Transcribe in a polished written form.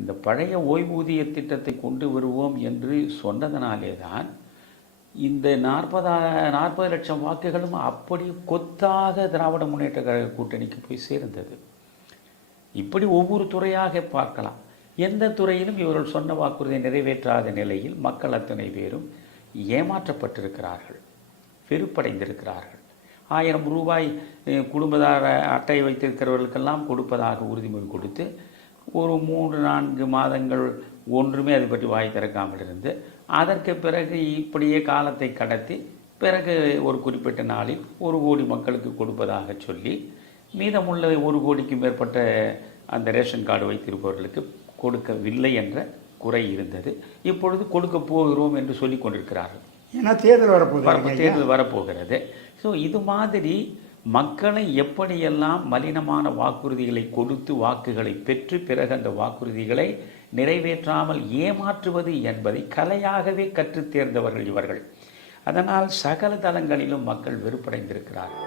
இந்த பழைய ஓய்வூதிய திட்டத்தை கொண்டு வருவோம் என்று சொன்னதனாலே தான் இந்த 40 லட்சம் வாக்குகளும் அப்படி கொத்தாக திராவிட முன்னேற்ற கழக கூட்டணிக்கு போய் சேர்ந்தது. இப்படி ஒவ்வொரு துறையாக பார்க்கலாம். எந்த துறையிலும் இவர்கள் சொன்ன வாக்குறுதியை நிறைவேற்றாத நிலையில் மக்கள் அத்தனை பேரும் ஏமாற்றப்பட்டிருக்கிறார்கள், வெறுப்படைந்திருக்கிறார்கள். 1000 ரூபாய் குடும்பதார அட்டை வைத்திருக்கிறவர்களுக்கெல்லாம் கொடுப்பதாக உறுதிமொழி கொடுத்து ஒரு 3-4 மாதங்கள் ஒன்றுமே அதை பற்றி வாய் திறக்காமல் இருந்து அதற்கு பிறகு இப்படியே காலத்தை கடத்தி பிறகு ஒரு குறிப்பிட்ட நாளில் 1 கோடி மக்களுக்கு கொடுப்பதாக சொல்லி மீதமுள்ள 1 கோடிக்கு மேற்பட்ட அந்த ரேஷன் கார்டு வைத்திருப்பவர்களுக்கு கொடுக்கவில்லை என்ற குறை இருந்தது. இப்பொழுது கொடுக்க போகிறோம் என்று சொல்லி கொண்டிருக்கிறார்கள். ஏன்னா தேர்தல் வரப்போகிறது. ஸோ இது மாதிரி மக்களை எப்படியெல்லாம் மலினமான வாக்குறுதிகளை கொடுத்து வாக்குகளை பெற்று பிறகு அந்த வாக்குறுதிகளை நிறைவேற்றாமல் ஏமாற்றுவது என்பதை கலையாகவே கற்றுத் தேர்ந்தவர்கள் இவர்கள். அதனால் சகல தளங்களிலும் மக்கள் வெறுப்படைந்திருக்கிறார்கள்.